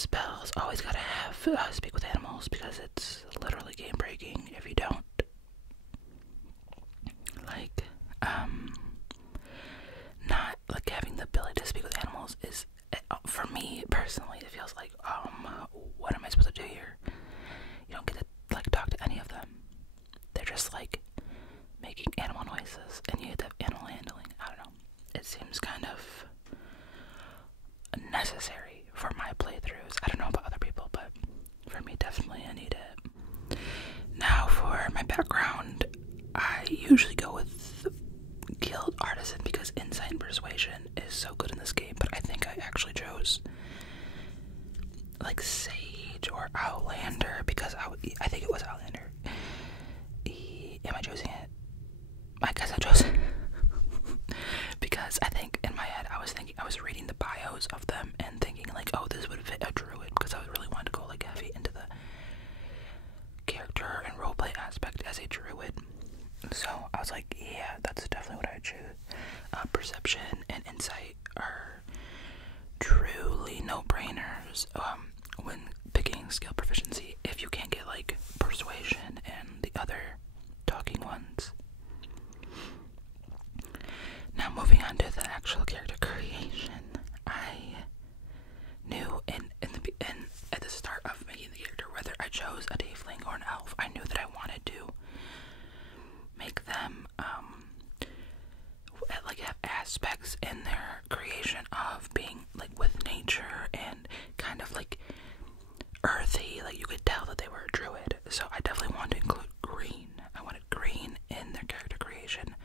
spells, always gotta have speak with animals, because it's literally game breaking if you don't. Like, not, like, having the ability to speak with animals is, for me, personally, it feels like, what am I supposed to do here? You don't get to, like, talk to any of them. They're just, like, making animal noises, and you have to have animal handling. I don't know. It seems kind of necessary for my playthroughs. I don't know about other people, but for me, definitely, I need it. Now, for my background, I usually go with Guild Artisan because Insight and Persuasion is so good in this game, but I think I actually chose, like, Sage or Outlander, because I think it was Outlander. Am I choosing it? I guess I chose it. Because I think in my head I was reading the bios of them and thinking, like, oh, this would fit a druid, because I really wanted to go, like, heavy into the character and roleplay aspect as a druid. So I was like, yeah, that's definitely what I would choose. Perception and Insight are truly no-brainers when picking skill proficiency, if you can't get, like, Persuasion and the other talking ones. Now, moving on to the actual character creation, I knew at the start of making the character, whether I chose a tiefling or an elf, I knew that I wanted to make them like, have aspects in their creation of being, like, with nature and kind of, like, earthy. Like, you could tell that they were a druid. So I definitely wanted to include green. I wanted green in their character creation,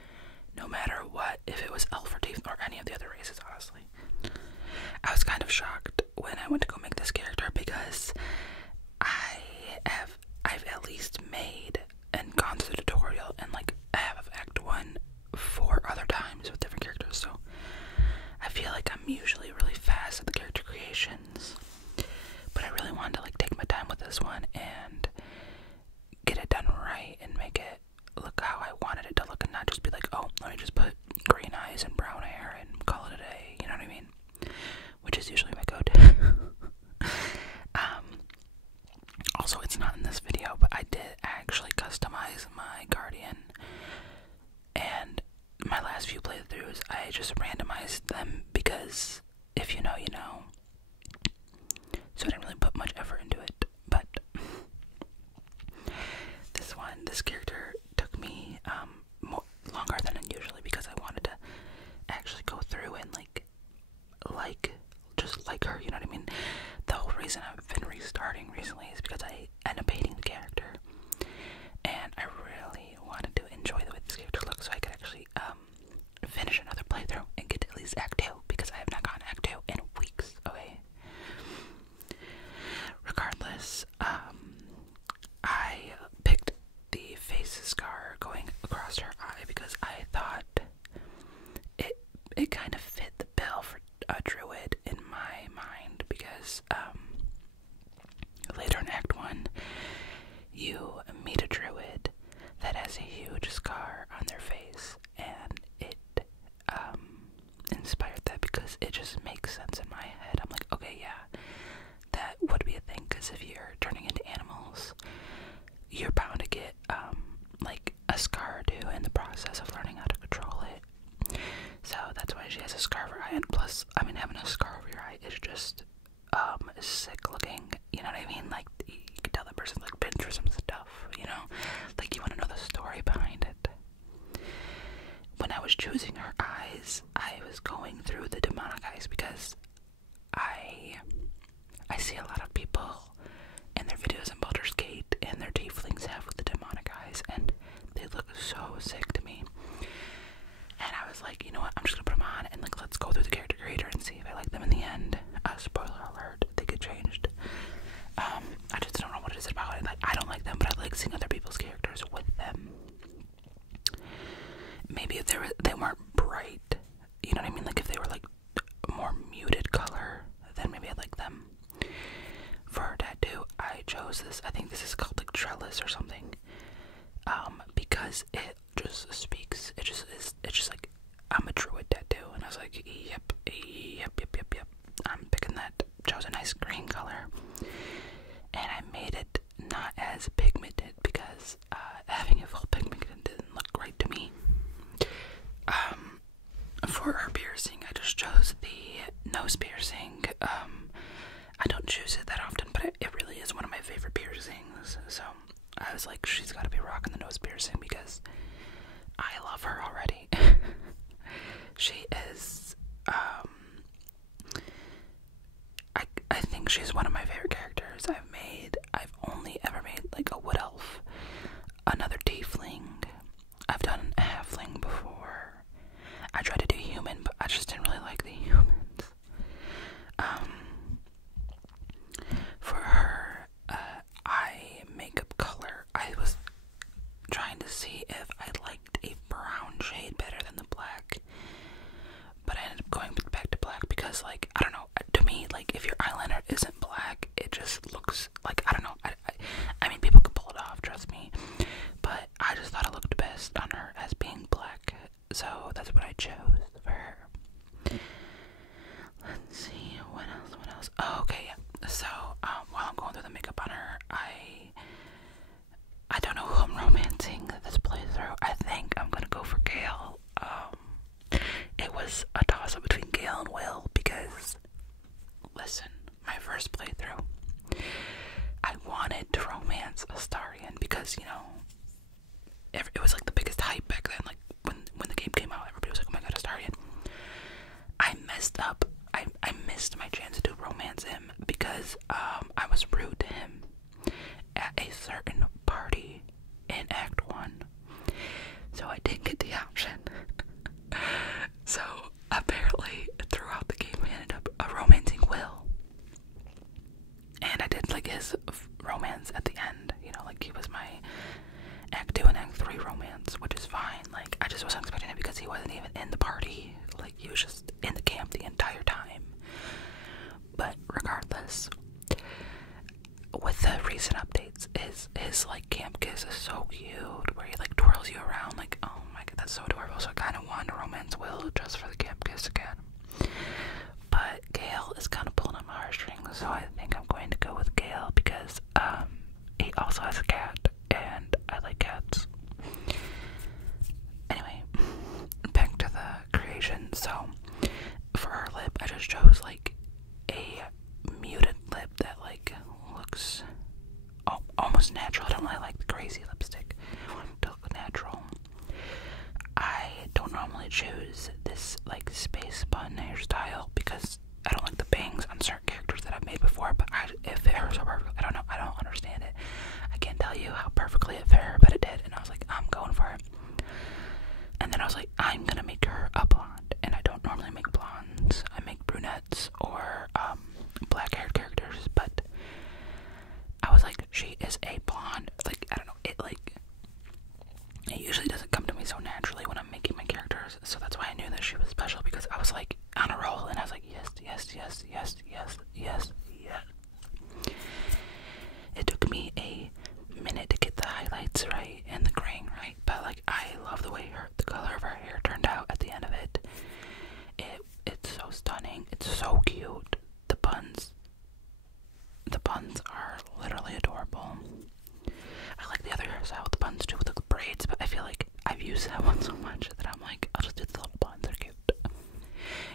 no matter what, if it was elf or tiefling or any of the other races, honestly. I was kind of shocked when I went to go make this character, because I've at least made and gone through the tutorial, and, like, I have Act 1 4 other times with different characters, so I feel like I'm usually really fast at the character creations. But I really wanted to, like, take my time with this one and get it done right and make it look how I wanted it to look, and not just be like, oh, let me just put green eyes and brown hair and call it a day, you know what I mean? Which is usually my go-to. Also, it's not in this video, but I did actually customize my guardian, and my last few playthroughs, I just randomized them, because if you know, you know. So I didn't really put much effort into it, but this character took me longer than usually, because I wanted to actually go through and just like her, you know what I mean? The whole reason I've been restarting recently is because I end up hating the character, and I really wanted to enjoy the way this character looks, so I could actually finish another playthrough and get to at least Act 2, because I have not gotten Act 2 in weeks, okay? Regardless, I picked the face scar going across her eye because I thought it kind of fit the bill for a druid in my mind, because later in Act 1, you meet a druid that has a huge scar on their face, and it inspired that, because it just makes sense in my head. I'm like, okay, yeah, that would be a thing, because if you're turning into animals, you're bound to get like a scar or two in the process of learning how to control it. So that's why she has a scar over her eye, and plus, I mean, having a scar over your eye is just sick looking, you know what I mean? Like, you can tell that person's, like, been through some stuff, you know? Like, you want to know the story behind it. When I was choosing her eyes, I was going through the demonic eyes, because I see a lot of people in their videos in Baldur's Gate, and their tieflings have with the demonic eyes, and they look so sick to me. And I was like, you know what, I'm just gonna put them on, and, like, let's go through the character creator and see if I like them in the end. Spoiler alert, they get changed. I just don't know what it is about it. Like, I don't like them, but I like seeing other people's characters with them. Maybe if they weren't bright, you know what I mean? Like, if they were, like, more muted color, then maybe I'd like them. For her tattoo, I chose this, I think this is called, like, trellis or something, because it just speaks, it's just like, I'm a druid tattoo, and I was like, yep, I'm picking that. Chose a nice green color, was like, she's got to be rocking the nose piercing because I love her already. She is, I think she's one of my favorite characters I've made. I've only ever made like a wood elf, another tiefling. I've done a halfling before. I tried to do human, but I just didn't really like the humans. For her, eye makeup color, I was trying to see if I liked a brown shade better than the black, but I ended up going back to black because, like, I don't know, to me, like, if your eyeliner isn't black, it just looks like, I don't know, I mean, people could pull it off, trust me, but I just thought it looked best on her as being black, so that's what I chose for her. Let's see, what else? Oh, okay, yeah. So, while I'm going through the makeup on her, I don't know who I'm romancing this playthrough. I think I'm gonna go for Gale. It was a toss-up between Gale and Will because, listen, my first playthrough, I wanted to romance Astarion because, you know, it was like the biggest hype back then. Like, when the game came out, everybody was like, oh my god, Astarion. I messed up. I missed my chance to romance him because I was rude to him at a certain party in Act 1. So I didn't get the option. So apparently throughout the game I ended up romancing Will. And I did like his romance at the end, you know, like he was my Act 2 and Act 3 romance, which is fine. Like, I just wasn't expecting it because he wasn't even in the party. Like, he was just in the camp the entire time. But regardless, with the recent updates, his like camp kiss is so cute, where he like twirls you around. Like, oh my god, that's so adorable. So I kind of wanted to romance Will just for the camp kiss again. But Gale is kind of pulling on my heartstrings, so I think I'm going to go with Gale because he also has a cat, and I like cats. Anyway, back to the creation. So for her lip, I just chose like a muted lip that like looks almost natural. I don't really like the crazy lipstick. I want it to look natural. I don't normally choose this like space bun hairstyle because I don't like the bangs on certain characters that I've made before, but it fit her so perfectly. I don't know, I don't understand it. I can't tell you how perfectly it fit her, but it did, and I was like, I'm going for it. And then I was like, I'm gonna make her a blonde, and I don't normally make blondes. I make brunettes or black-haired characters, but I was like, she is a blonde. Like, I don't know, it usually doesn't come to me so naturally when I'm making my characters, so that's why I knew that she was special, because I was like on a roll, and I was like, yes, yes, yes, yes, yes, yes, yes. It took me a minute to get the highlights right and the graying right, but like, I love the way the color of her hair turned out at the end of it. It's so stunning. It's so cute. The buns are literally adorable. I like the other hairstyle with the buns too, with the braids, but I feel like I've used that one so much that I'm like, I'll just do the little buns. They're cute.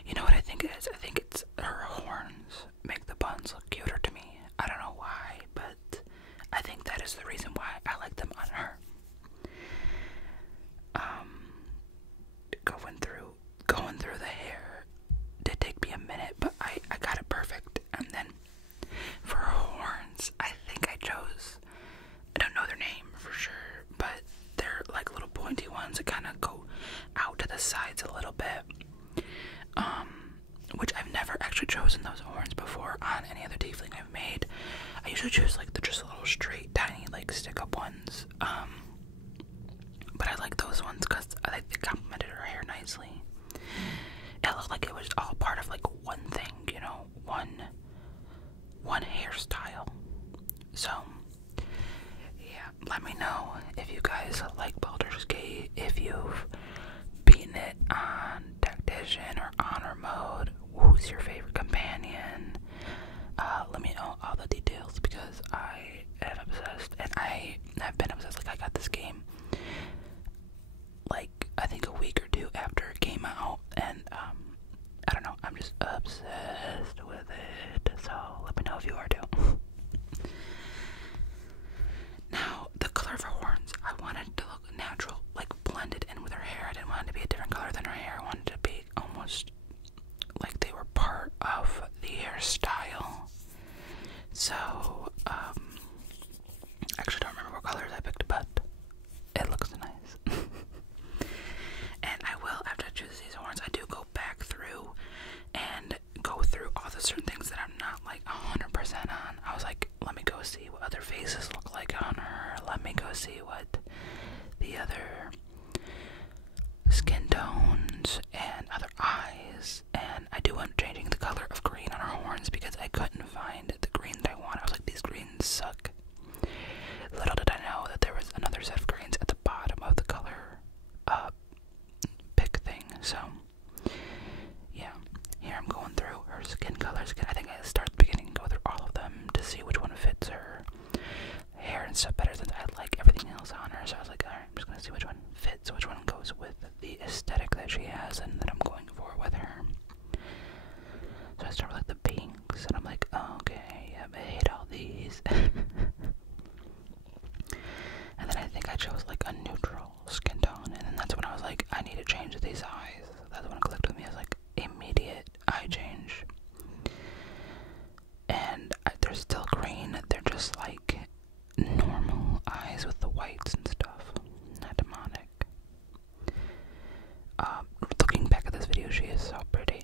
You know what I think it is? I think it's her horns make the buns look cuter to me. I don't know why, but I think that is the reason why I like them on her. Going through the hair did take me a minute, but I got it perfect. And then for her horns, I think I don't know their name for sure, but they're like little pointy ones that kind of go out to the sides a little bit. Which I've never actually chosen those horns before on any other tiefling I've made. I usually choose like the just little straight, tiny, like stick-up ones. But I like those ones because I think they complemented her hair nicely. It looked like it was all part of like one thing, you know, one hairstyle. So yeah, let me know if you guys like Baldur's Gate, if you've beaten it on Tactician or Honor mode, who's your favorite companion. Let me know all the details because I am obsessed, and I have been obsessed. Like, I got this game like I think a week or two after it came out, and I don't know, I'm just obsessed with it. So let me know if you are too. Now, the color see what the other skin tones and other eyes, and I do want changing the color of green on her horns because I couldn't find the green that I want. I was like, these greens suck. Little did I know that there was another set of greens at the bottom of the color pick thing. So yeah, here I'm going through her skin colors. I think I start at the beginning and go through all of them to see which one fits her hair and stuff better, since I like everything else on her. So I was like, alright, I'm just gonna see which one fits, which one goes with the aesthetic that she has and that I'm going for with her. So I start with like the pinks, and I'm like, oh, okay, yeah, I hate all these. And then I think I chose like a neutral skin tone, and then that's when I was like, I need to change these eyes. That's when it clicked with me. I was like, immediate eye change. And they're still green, they're just like normal eyes with the whites and stuff, not demonic. Looking back at this video, she is so pretty.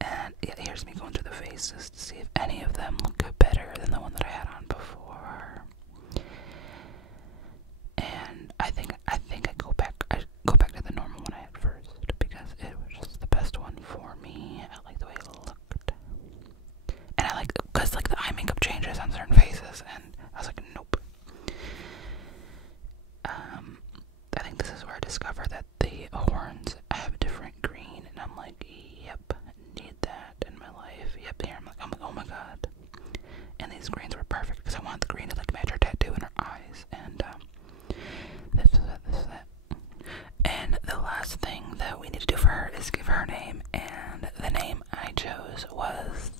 And yeah, here's me going through the faces to see if any of them look better than the one that I had on before. And I think I go back to the normal one I had first, because it was just the best one for me. I like the way it looked. And I like, because like the eye makeup changes on certain faces, and I was like, nope. I think this is where I discovered that the horns have different green, and I'm like, yep, need that in my life. Yep, here I'm like, oh my god. And these greens were perfect because I want the green to like match her tattoo in her eyes, and this is it. And the last thing that we need to do for her is give her a name, and the name I chose was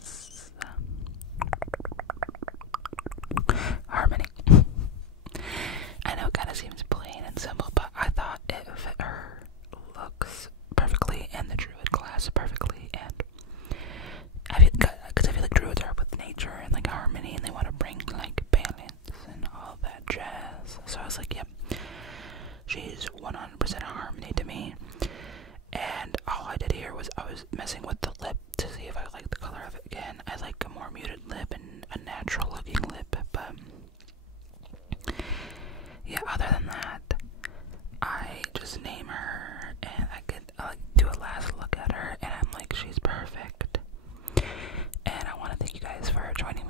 Harmony. I know it kind of seems plain and simple, but I thought it fit her looks perfectly and the druid class perfectly, and because I feel like druids are with nature and like harmony, and they want to bring like balance and all that jazz. So I was like, yep, she's 100% harmony to me. And all I did here was I was messing with the lip to see if I like the color of it again. I like a more muted lip and a natural looking lip, but yeah, other than that, I just name her, and I could do a last look at her, and I'm like, she's perfect. And I want to thank you guys for joining